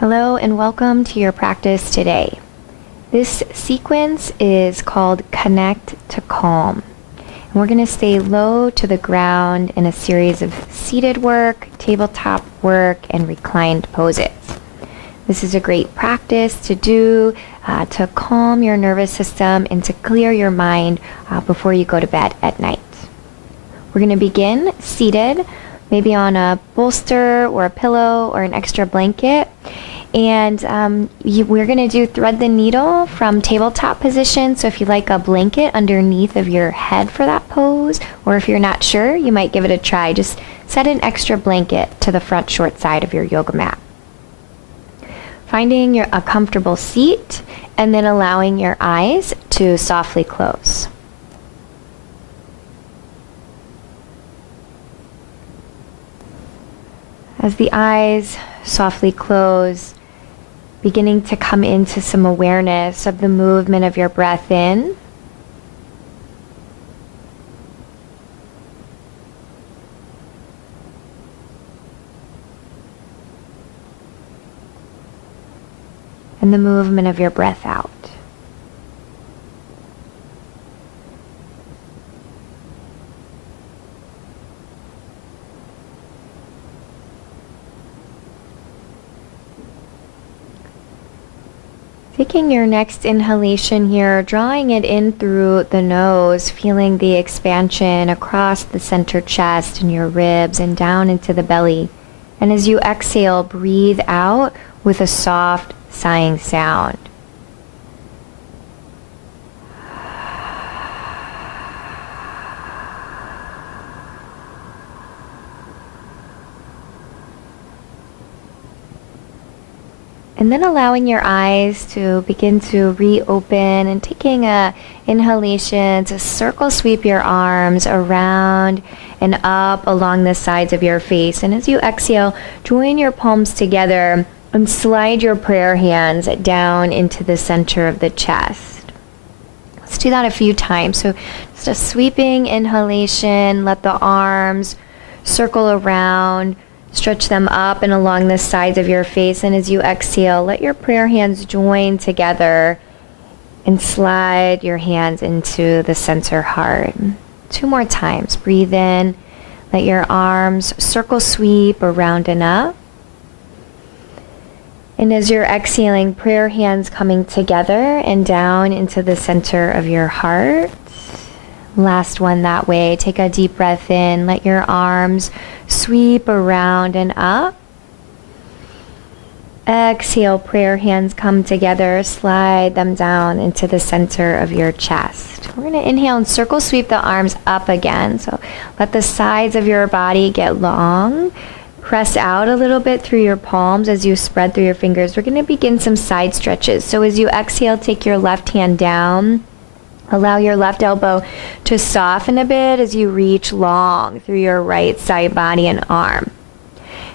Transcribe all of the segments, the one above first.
Hello and welcome to your practice today. This sequence is called Connect to Calm. And we're going to stay low to the ground in a series of seated work, tabletop work, and reclined poses. This is a great practice to do to calm your nervous system and to clear your mind before you go to bed at night. We're going to begin seated, maybe on a bolster or a pillow or an extra blanket. And we're going to do thread the needle from tabletop position. So if you like a blanket underneath of your head for that pose, or if you're not sure, you might give it a try. Just set an extra blanket to the front short side of your yoga mat. Finding a comfortable seat and then allowing your eyes to softly close. As the eyes softly close, beginning to come into some awareness of the movement of your breath in and the movement of your breath out. Taking your next inhalation here, drawing it in through the nose, feeling the expansion across the center chest and your ribs and down into the belly. And as you exhale, breathe out with a soft sighing sound. And then allowing your eyes to begin to reopen and taking a inhalation to circle sweep your arms around and up along the sides of your face. And as you exhale, join your palms together and slide your prayer hands down into the center of the chest. Let's do that a few times. So just a sweeping inhalation, let the arms circle around. Stretch them up and along the sides of your face, and as you exhale, let your prayer hands join together and slide your hands into the center heart. 2 more times. Breathe in, let your arms circle sweep around and up. And as you're exhaling, prayer hands coming together and down into the center of your heart. Last one that way. Take a deep breath in. Let your arms sweep around and up. Exhale, prayer hands come together. Slide them down into the center of your chest. We're going to inhale and circle sweep the arms up again. So let the sides of your body get long. Press out a little bit through your palms as you spread through your fingers. We're going to begin some side stretches. So as you exhale, take your left hand down. Allow your left elbow to soften a bit as you reach long through your right side body and arm.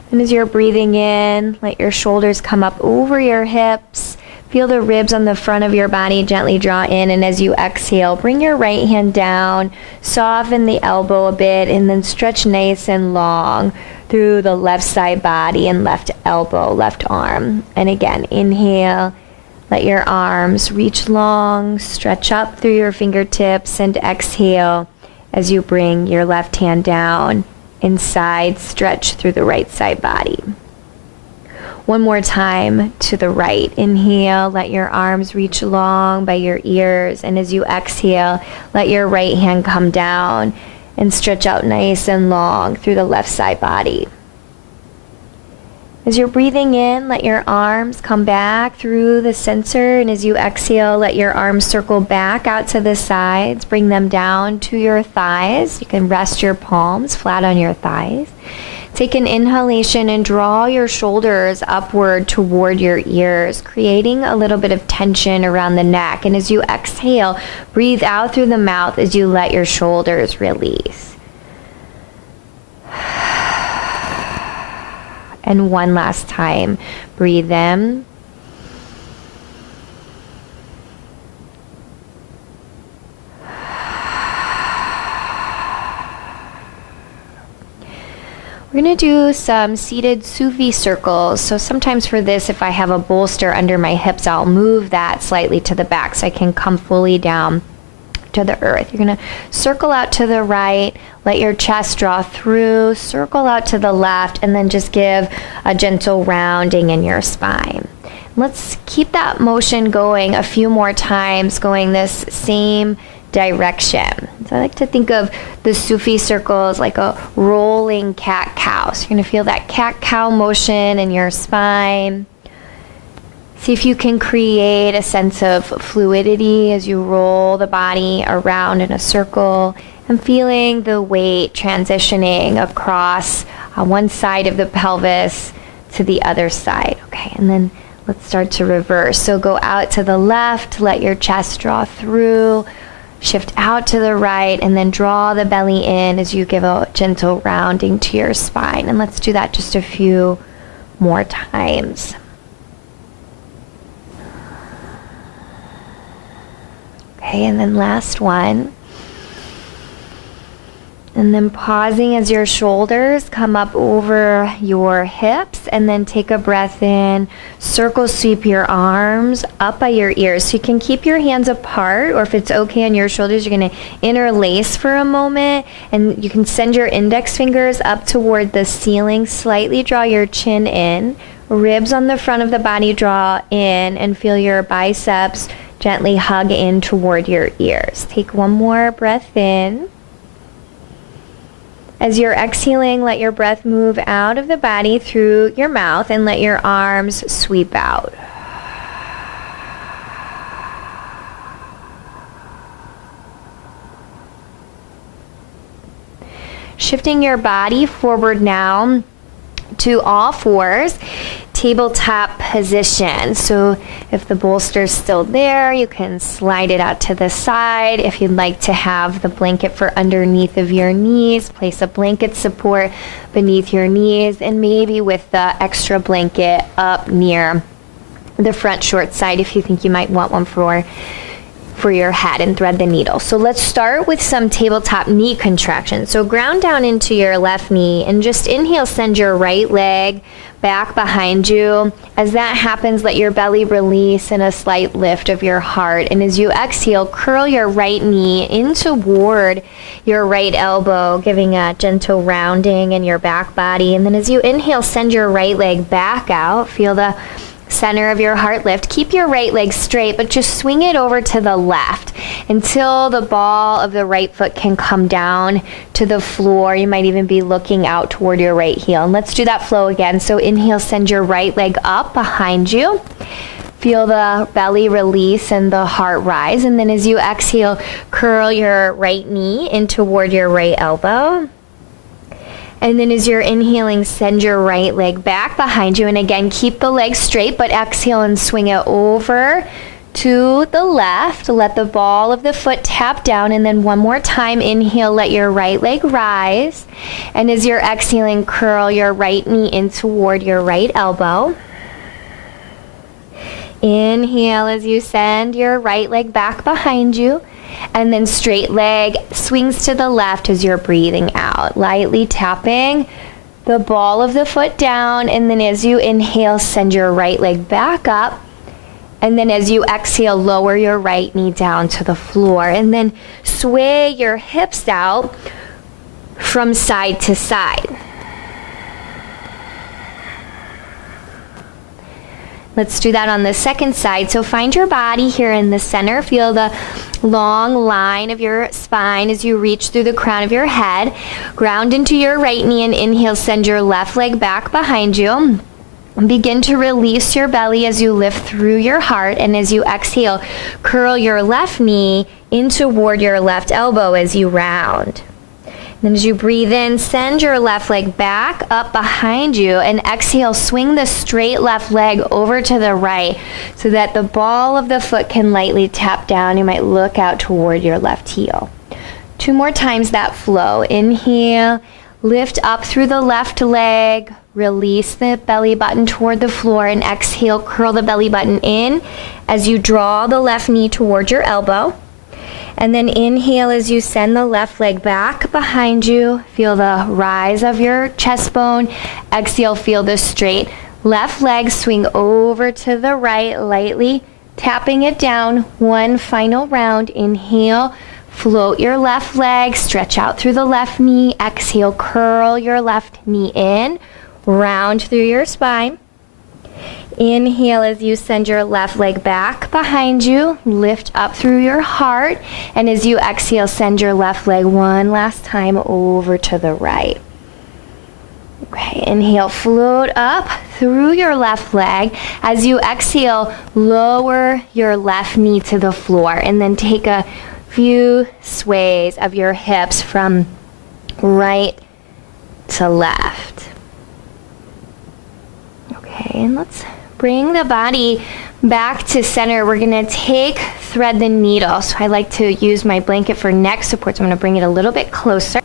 And as you're breathing in, let your shoulders come up over your hips. Feel the ribs on the front of your body gently draw in. And as you exhale, bring your right hand down, soften the elbow a bit, and then stretch nice and long through the left side body and left elbow, left arm. And again, inhale. Let your arms reach long, stretch up through your fingertips, and exhale as you bring your left hand down and side stretch through the right side body. One more time to the right. Inhale, let your arms reach long by your ears, and as you exhale, let your right hand come down and stretch out nice and long through the left side body. As you're breathing in, let your arms come back through the center, and as you exhale, let your arms circle back out to the sides. Bring them down to your thighs. You can rest your palms flat on your thighs. Take an inhalation and draw your shoulders upward toward your ears, creating a little bit of tension around the neck. And as you exhale, breathe out through the mouth as you let your shoulders release. And one last time, breathe in. We're going to do some seated Sufi circles. So sometimes for this, if I have a bolster under my hips, I'll move that slightly to the back so I can come fully down to the earth. You're going to circle out to the right, let your chest draw through, circle out to the left, and then just give a gentle rounding in your spine. Let's keep that motion going a few more times, going this same direction. So I like to think of the Sufi circles like a rolling cat-cow. So you're going to feel that cat-cow motion in your spine. See if you can create a sense of fluidity as you roll the body around in a circle and feeling the weight transitioning across one side of the pelvis to the other side. Okay, and then let's start to reverse. So go out to the left, let your chest draw through, shift out to the right, and then draw the belly in as you give a gentle rounding to your spine. And let's do that just a few more times. Okay, and then last one. And then pausing as your shoulders come up over your hips, and then take a breath in. Circle sweep your arms up by your ears. So you can keep your hands apart, or if it's okay on your shoulders, you're going to interlace for a moment, and you can send your index fingers up toward the ceiling. Slightly draw your chin in. Ribs on the front of the body draw in, and feel your biceps gently hug in toward your ears. Take one more breath in. As you're exhaling, let your breath move out of the body through your mouth and let your arms sweep out. Shifting your body forward now to all fours, tabletop position. So if the bolster's still there, you can slide it out to the side. If you'd like to have the blanket for underneath of your knees, place a blanket support beneath your knees, and maybe with the extra blanket up near the front short side if you think you might want one for your head, and thread the needle. So let's start with some tabletop knee contractions. So ground down into your left knee and just inhale, send your right leg back behind you. As that happens, let your belly release and a slight lift of your heart. And as you exhale, curl your right knee in toward your right elbow, giving a gentle rounding in your back body. And then as you inhale, send your right leg back out. Feel the center of your heart lift. Keep your right leg straight, but just swing it over to the left until the ball of the right foot can come down to the floor. You might even be looking out toward your right heel. And let's do that flow again. So inhale, send your right leg up behind you. Feel the belly release and the heart rise. And then as you exhale, curl your right knee in toward your right elbow. And then as you're inhaling, send your right leg back behind you. And again, keep the leg straight, but exhale and swing it over to the left. Let the ball of the foot tap down. And then one more time, inhale, let your right leg rise. And as you're exhaling, curl your right knee in toward your right elbow. Inhale as you send your right leg back behind you. And then straight leg swings to the left as you're breathing out, lightly tapping the ball of the foot down. And then as you inhale, send your right leg back up. And then as you exhale, lower your right knee down to the floor. And then sway your hips out from side to side. Let's do that on the second side. So find your body here in the center. Feel the long line of your spine as you reach through the crown of your head. Ground into your right knee and inhale, send your left leg back behind you. Begin to release your belly as you lift through your heart. And as you exhale, curl your left knee in toward your left elbow as you round. Then as you breathe in, send your left leg back up behind you, and exhale, swing the straight left leg over to the right so that the ball of the foot can lightly tap down. You might look out toward your left heel. 2 more times that flow. Inhale, lift up through the left leg, release the belly button toward the floor, and exhale, curl the belly button in as you draw the left knee toward your elbow. And then inhale as you send the left leg back behind you. Feel the rise of your chest bone. Exhale, feel the straight left leg swing over to the right, lightly tapping it down. One final round. Inhale, float your left leg, stretch out through the left knee. Exhale, curl your left knee in, round through your spine. Inhale as you send your left leg back behind you, lift up through your heart, and as you exhale, send your left leg one last time over to the right. Okay, inhale, float up through your left leg. As you exhale, lower your left knee to the floor, and then take a few sways of your hips from right to left. Okay, and let's bring the body back to center. We're going to thread the needle. So I like to use my blanket for neck support. So I'm going to bring it a little bit closer.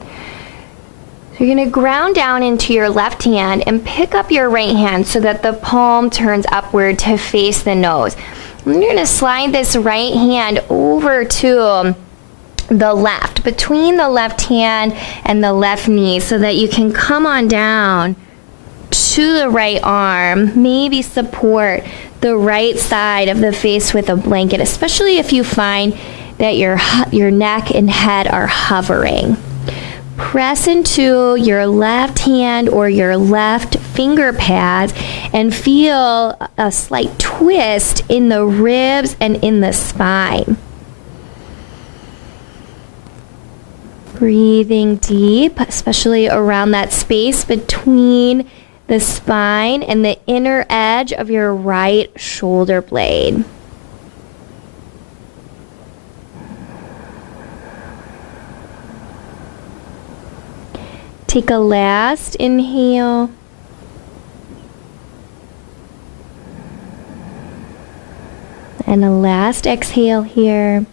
So you're going to ground down into your left hand and pick up your right hand so that the palm turns upward to face the nose. And you're going to slide this right hand over to the left, between the left hand and the left knee, so that you can come on down to the right arm. Maybe support the right side of the face with a blanket, especially if you find that your neck and head are hovering. Press into your left hand or your left finger pads and feel a slight twist in the ribs and in the spine. Breathing deep, especially around that space between the spine and the inner edge of your right shoulder blade. Take a last inhale. And a last exhale here.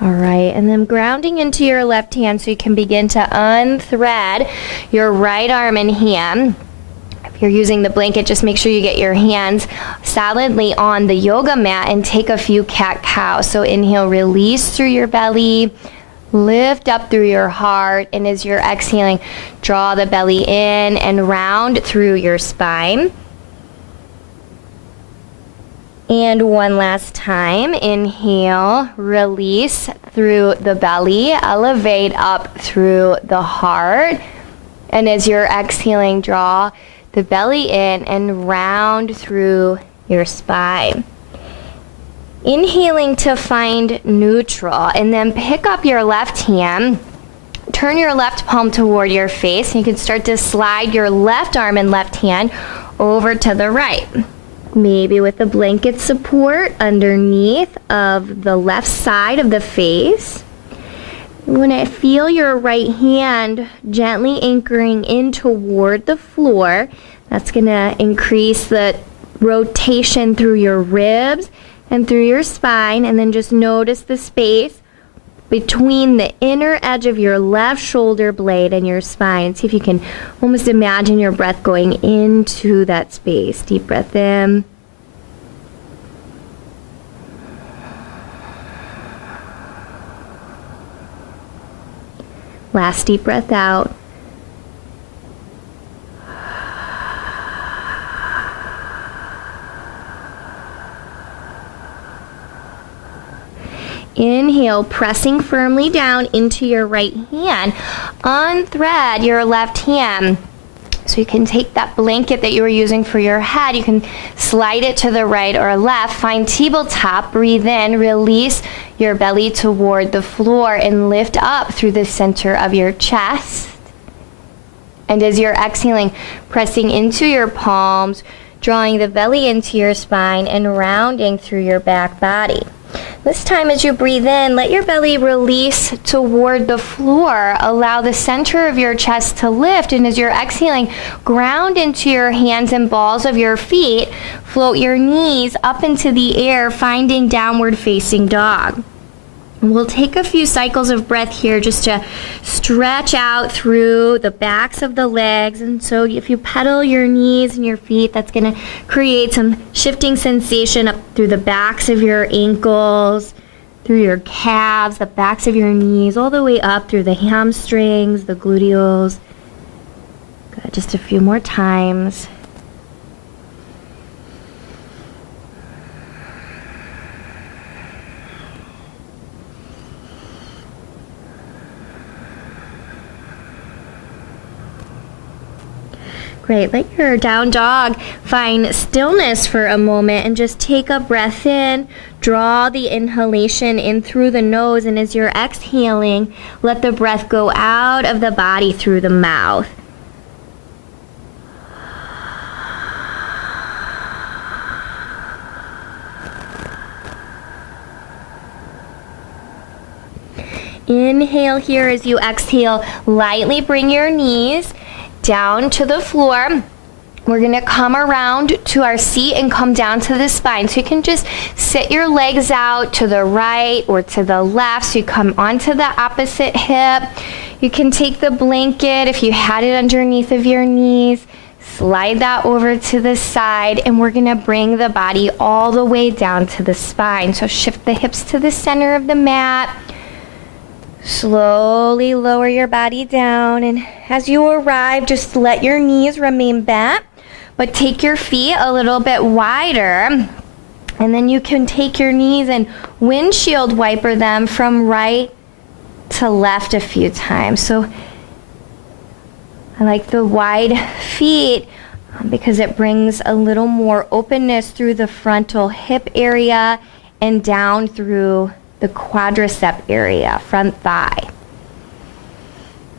All right, and then grounding into your left hand so you can begin to unthread your right arm and hand. If you're using the blanket, just make sure you get your hands solidly on the yoga mat and take a few cat-cow. So inhale, release through your belly, lift up through your heart, and as you're exhaling, draw the belly in and round through your spine. And one last time, inhale, release through the belly, elevate up through the heart. And as you're exhaling, draw the belly in and round through your spine. Inhaling to find neutral, and then pick up your left hand, turn your left palm toward your face, and you can start to slide your left arm and left hand over to the right. Maybe with a blanket support underneath of the left side of the face. When I feel your right hand gently anchoring in toward the floor, that's going to increase the rotation through your ribs and through your spine, and then just notice the space between the inner edge of your left shoulder blade and your spine. See if you can almost imagine your breath going into that space. Deep breath in. Last deep breath out. Inhale, pressing firmly down into your right hand. Unthread your left hand. So you can take that blanket that you were using for your head, you can slide it to the right or left. Find tabletop, breathe in, release your belly toward the floor and lift up through the center of your chest. And as you're exhaling, pressing into your palms, drawing the belly into your spine and rounding through your back body. This time as you breathe in, let your belly release toward the floor. Allow the center of your chest to lift, and as you're exhaling, ground into your hands and balls of your feet. Float your knees up into the air, finding downward facing dog. We'll take a few cycles of breath here just to stretch out through the backs of the legs. And so if you pedal your knees and your feet, that's going to create some shifting sensation up through the backs of your ankles, through your calves, the backs of your knees, all the way up through the hamstrings, the gluteals. Good. Just a few more times. Great. Let your down dog find stillness for a moment and just take a breath in. Draw the inhalation in through the nose, and as you're exhaling, let the breath go out of the body through the mouth. Inhale here as you exhale. Lightly bring your knees down to the floor. We're going to come around to our seat and come down to the spine. So you can just sit your legs out to the right or to the left. So you come onto the opposite hip. You can take the blanket if you had it underneath of your knees. Slide that over to the side, and we're going to bring the body all the way down to the spine. So shift the hips to the center of the mat. Slowly lower your body down, and as you arrive, just let your knees remain bent, but take your feet a little bit wider, and then you can take your knees and windshield wiper them from right to left a few times. So I like the wide feet because it brings a little more openness through the frontal hip area and down through the quadricep area, front thigh.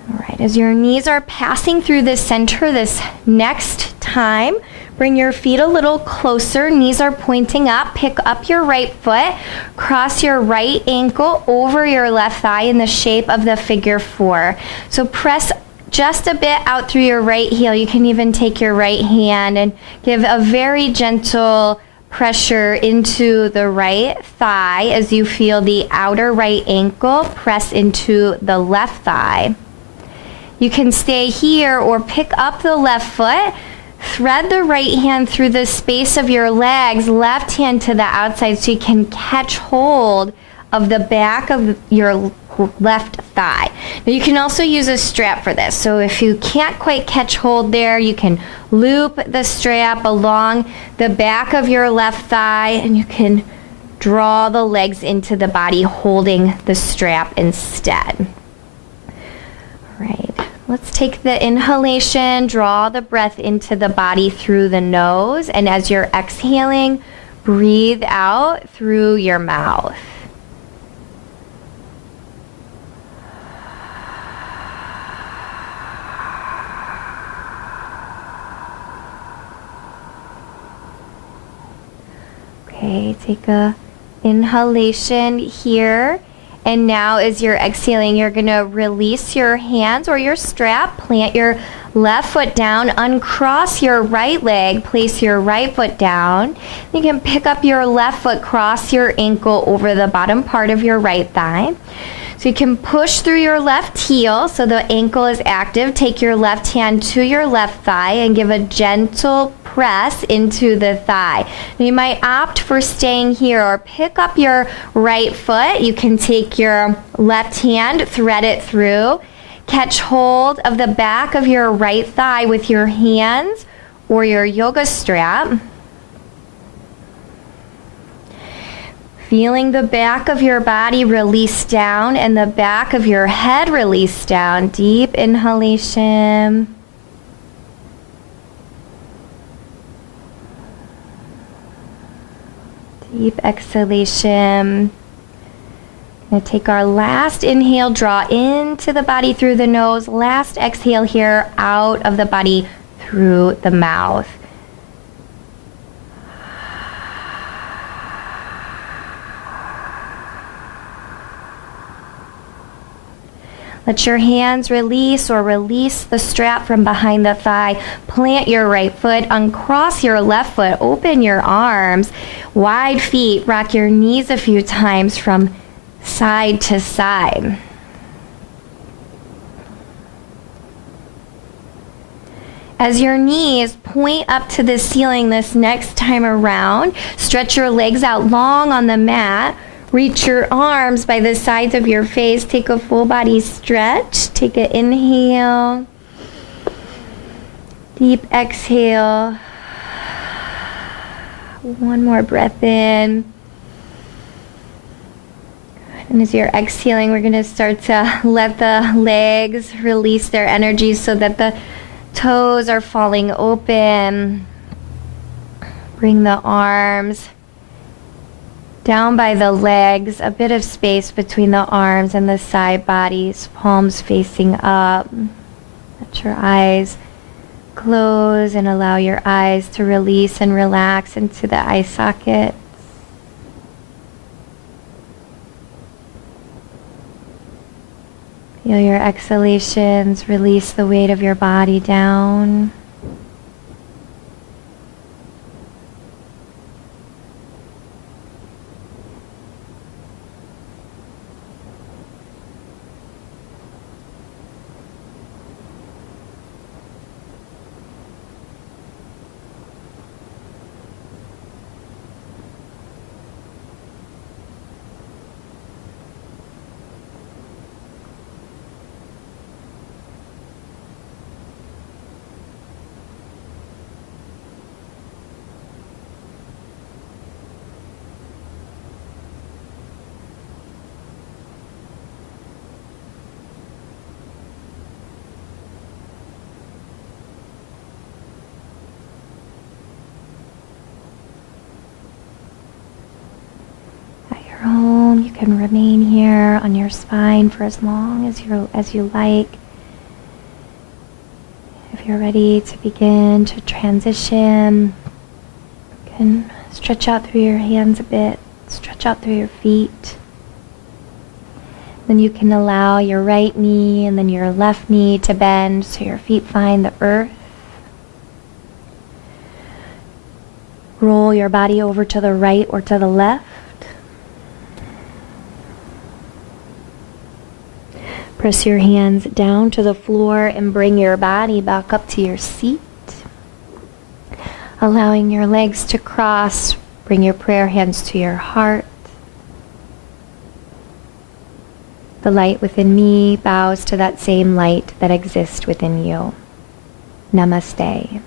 All right, as your knees are passing through the center this next time, bring your feet a little closer. Knees are pointing up. Pick up your right foot. Cross your right ankle over your left thigh in the shape of the figure 4. So press just a bit out through your right heel. You can even take your right hand and give a very gentle pressure into the right thigh as you feel the outer right ankle press into the left thigh. You can stay here or pick up the left foot, thread the right hand through the space of your legs, left hand to the outside so you can catch hold of the back of your left thigh. Now you can also use a strap for this. So if you can't quite catch hold there, you can loop the strap along the back of your left thigh, and you can draw the legs into the body holding the strap instead. All right, let's take the inhalation, draw the breath into the body through the nose, and as you're exhaling, breathe out through your mouth. Okay, take a inhalation here, and now as you're exhaling, you're going to release your hands or your strap, plant your left foot down, uncross your right leg, place your right foot down. You can pick up your left foot, cross your ankle over the bottom part of your right thigh. So you can push through your left heel so the ankle is active. Take your left hand to your left thigh and give a gentle press into the thigh. Now you might opt for staying here or pick up your right foot. You can take your left hand, thread it through, catch hold of the back of your right thigh with your hands or your yoga strap. Feeling the back of your body release down and the back of your head release down. Deep inhalation. Deep exhalation. We're going to take our last inhale, draw into the body through the nose. Last exhale here, out of the body through the mouth. Let your hands release or release the strap from behind the thigh. Plant your right foot, uncross your left foot, open your arms, wide feet, rock your knees a few times from side to side. As your knees point up to the ceiling this next time around, stretch your legs out long on the mat. Reach your arms by the sides of your face. Take a full body stretch. Take an inhale. Deep exhale. One more breath in. And as you're exhaling, we're going to start to let the legs release their energy so that the toes are falling open. Bring the arms down by the legs, a bit of space between the arms and the side bodies, palms facing up. Let your eyes close and allow your eyes to release and relax into the eye sockets. Feel your exhalations release the weight of your body down. Home, you can remain here on your spine for as long as you like. If you're ready to begin to transition, you can stretch out through your hands a bit, stretch out through your feet. Then you can allow your right knee and then your left knee to bend so your feet find the earth. Roll your body over to the right or to the left. Press your hands down to the floor and bring your body back up to your seat. Allowing your legs to cross, bring your prayer hands to your heart. The light within me bows to that same light that exists within you. Namaste.